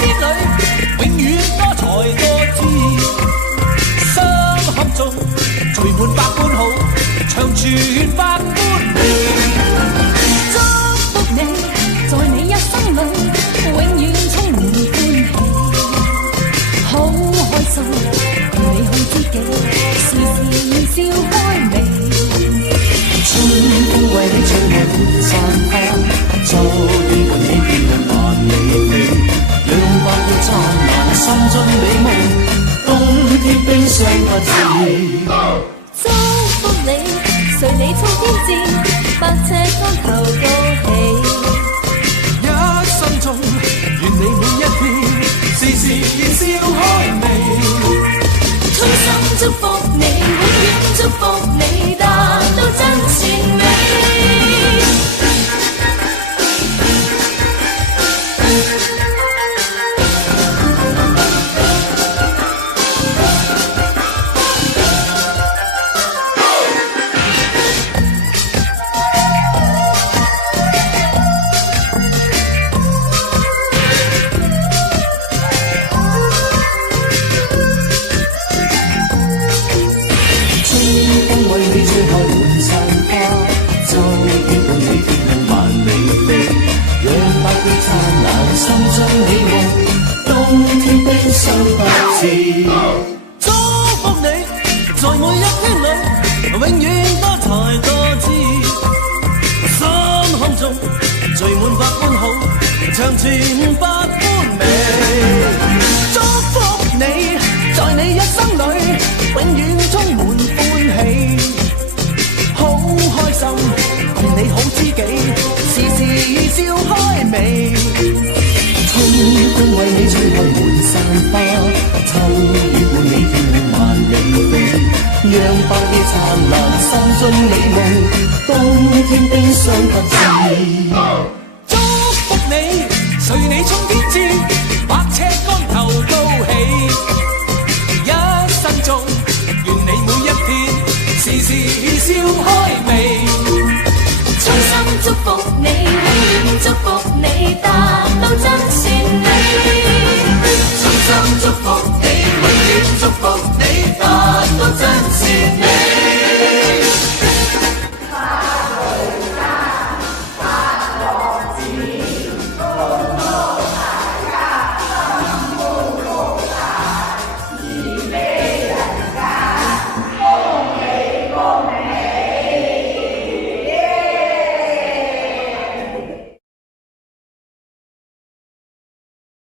天裏，永遠多才多姿。心坎中聚滿百般好，長存百般美。祝福你，在你一生裏，永遠充滿歡喜。好開心，同你好知己，時時笑開眉。春風為你吹滿散花，秋天伴你變亮萬里飛，讓百月燦爛，心中美夢，冬天冰霜不至。祝福你，隨你衝天戰，百尺竿頭高起。一生中，願你每一天，時時笑開眉。衷心祝福你，永遠祝福你，達到真善美。祝福你，在每一天裏，永遠多才多姿。心坎中聚滿百般好，長存百般美。祝福你，在你一生裏，永遠充滿歡喜。好開心，同你好知己，時時笑開眉。春風為你吹開滿山花，秋雨伴你飄向萬里飛，讓百葉燦爛，心中美夢，冬天冰霜不至。祝福你，隨你衝天戰，百尺竿頭高起。一生中，願你每一天，時時笑開眉。衷心祝福你，永遠祝福你，達到真善美。衷心祝福你，永遠祝福你，達到真善美。